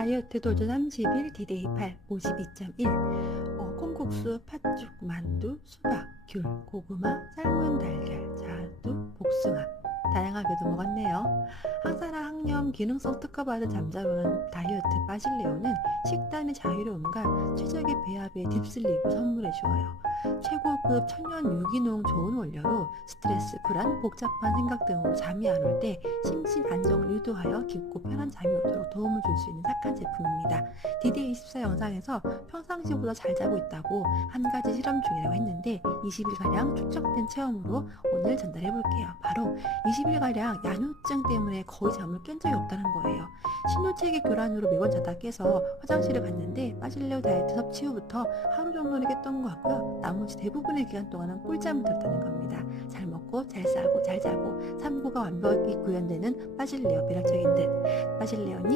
다이어트 도전 30일 디데이 8 52.1 어, 콩국수, 팥죽, 만두, 수박, 귤, 고구마, 삶은 달걀, 자두, 복숭아 다양하게도 먹었네요. 항산화, 항염, 기능성 특허받은 잠자로는 다이어트 빠질레오는 식단의 자유로움과 최적의 배합의 딥슬립을 선물해 주어요. 최고급 천연 유기농 좋은 원료로 스트레스, 불안, 복잡한 생각 등으로 잠이 안 올 때 심신 안정을 유도하여 깊고 편한 잠이 오도록 도움을 줄 수 있는 착한 제품입니다. 디데이24 영상에서 평상시보다 잘 자고 있다고 한 가지 실험 중이라고 했는데 20일가량 축적된 체험으로 오늘 전달해 볼게요. 바로 20일가량 야뇨증 때문에 거의 잠을 깬 적이 없다는 거예요. 신호체계 교란으로 매번 자다 깨서 화장실을 갔는데 빠질레오 다이어트 섭취 후부터 하루 정도는 깼던 것 같고요. 나머지 대부분의 기간 동안은 꿀잠을 들었다는 겁니다. 잘 먹고 잘 싸고 잘 자고 산보가 완벽히 구현되는 빠질레오 매력적인 듯 빠질레오님